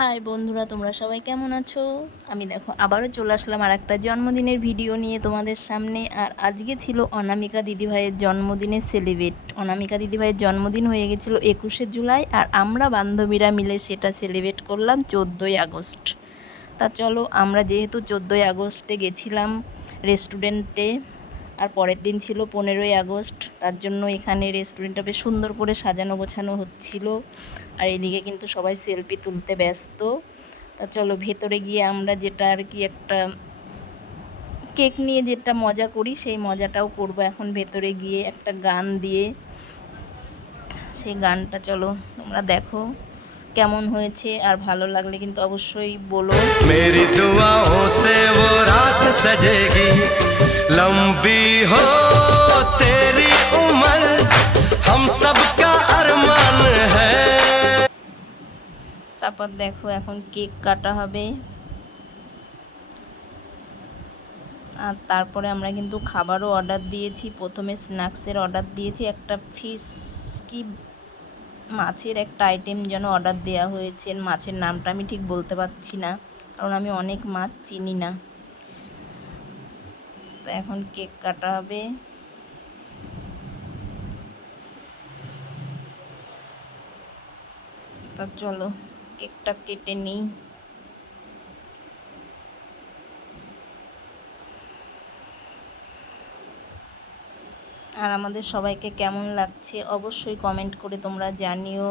High বন্ধুরা, তোমরা সবাই কেমন আছো? আমি দেখো আবারও চলে আসলাম আর একটা জন্মদিনের ভিডিও নিয়ে তোমাদের সামনে। আর আজকে ছিল অনামিকা দিদিভাইয়ের জন্মদিনের সেলিব্রেট। অনামিকা দিদিভাইয়ের জন্মদিন হয়ে গেছিলো 21শে জুলাই, আর আমরা বান্ধবীরা মিলে সেটা সেলিব্রেট করলাম 14ই আগস্ট। তা চলো, আমরা যেহেতু 14ই আগস্টে গেছিলাম রেস্টুরেন্টে, আর পরের দিন ছিল 15ই আগস্ট, তার জন্য এখানে রেস্টুরেন্টটা বেশ সুন্দর করে সাজানো গোছানো হচ্ছিল। আর এদিকে কিন্তু সবাই সেলফি তুলতে ব্যস্ত। তা চলো ভেতরে গিয়ে আমরা যেটা আর কি একটা কেক নিয়ে যেটা মজা করি সেই মজাটাও করব এখন ভেতরে গিয়ে একটা গান দিয়ে। সেই গানটা চলো তোমরা দেখো কেমন হয়েছে, আর ভালো লাগলে কিন্তু অবশ্যই বলো। मेरी दुआओं से वो रात सजेगी, लंबी हो तेरी उम्र, हम सबका अरमान है। তারপর দেখো এখন কেক কাটা হবে, আর তারপরে আমরা কিন্তু খাবারও অর্ডার দিয়েছি। প্রথমে স্ন্যাক্সের অর্ডার দিয়েছি, একটা ফিশ কি মাছের একটা আইটেম যেন অর্ডার দেওয়া হয়েছে। মাছের নামটা আমি ঠিক বলতে পারছি না, কারণ আমি অনেক মাছ চিনি না। তো এখন কেক কাটা হবে। তো চলো কেকটা কেটে নিই। আর আমাদের সবাইকে কেমন লাগছে অবশ্যই কমেন্ট করে তোমরা জানিও।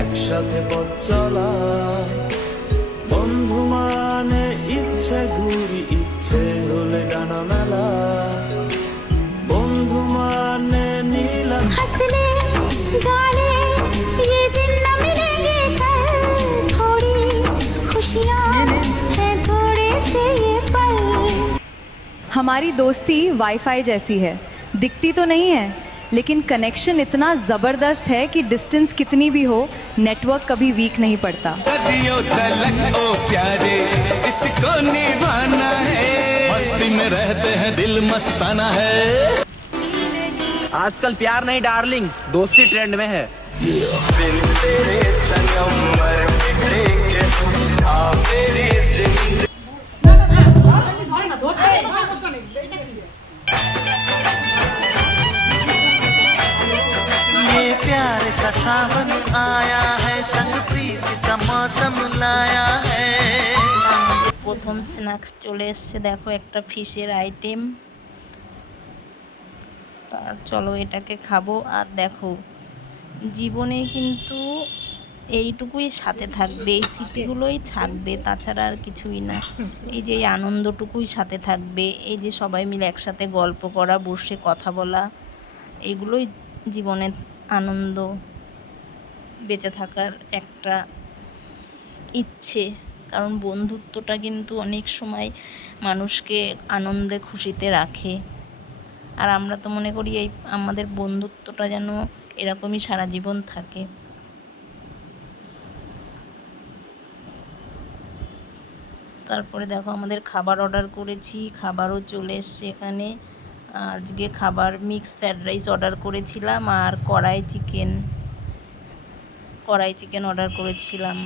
একসাথে পথ চলা, বন্ধু মানে ইচ্ছে ঘুরি, ইচ্ছে হলে ডানা মেলা, বন্ধু মানে নীলা हंसने गाने ये दिन न मिलेंगे कल, थोड़ी खुशियाँ हैं थोड़े से ये पल। हमारी दोस्ती वाईफाई जैसी है, दिखती तो नहीं है लेकिन कनेक्शन इतना ज़बरदस्त है कि डिस्टेंस कितनी भी हो नेटवर्क कभी वीक नहीं पड़ता। सदियों तलक ओ प्यारे इसको निभाना है, मस्ती में रहते हैं दिल मस्ताना है। आजकल प्यार नहीं डार्लिंग, दोस्ती ट्रेंड में है। बिन तेरे सनम मर मिटेंगे, हाँ मेरी जिंदगी। ये प्यार का सावन आया है, संग प्रीत का मौसम लाया है। প্রথম স্ন্যাক্স চলে এসছে, দেখো একটা ফিশের আইটেম। তা চলো এটাকে খাবো। আর দেখো জীবনে কিন্তু এইটুকুই সাথে থাকবে, এই স্মৃতিগুলোই থাকবে, তাছাড়া আর কিছুই না। এই যে এই আনন্দটুকুই সাথে থাকবে, এই যে সবাই মিলে একসাথে গল্প করা, বসে কথা বলা, এইগুলোই জীবনের আনন্দ, বেঁচে থাকার একটা ইচ্ছে। কারণ বন্ধুত্বটা কিন্তু অনেক সময় মানুষকে আনন্দে খুশিতে রাখে। আর আমরা তো মনে করি এই আমাদের বন্ধুত্বটা যেন এরকমই সারা জীবন থাকে। তারপরে দেখো আমাদের খাবার অর্ডার করেছি, খাবারও চলে এসছে এখানে। আজকে খাবার মিক্স ফ্রায়েড রাইস অর্ডার করেছিলাম, আর কড়াই চিকেন অর্ডার করেছিলাম।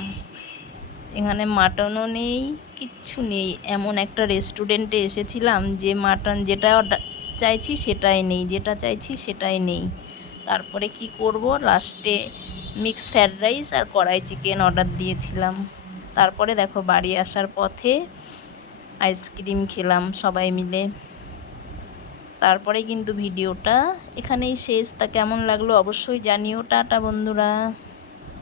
এখানে মাটনও নেই, কিচ্ছু নেই। এমন একটা রেস্টুরেন্টে এসেছিলাম যে মাটন যেটা চাইছি সেটাই নেই, যেটা চাইছি সেটাই নেই। তারপরে কি করব, লাস্টে মিক্স ফ্রায়েড রাইস আর কড়াই চিকেন অর্ডার দিয়েছিলাম। তারপরে দেখো বাড়ি আসার পথে আইসক্রিম খেলাম সবাই মিলে। তারপরে কিন্তু ভিডিওটা এখানেই শেষ। তা কেমন লাগলো অবশ্যই জানিও। টাটা বন্ধুরা।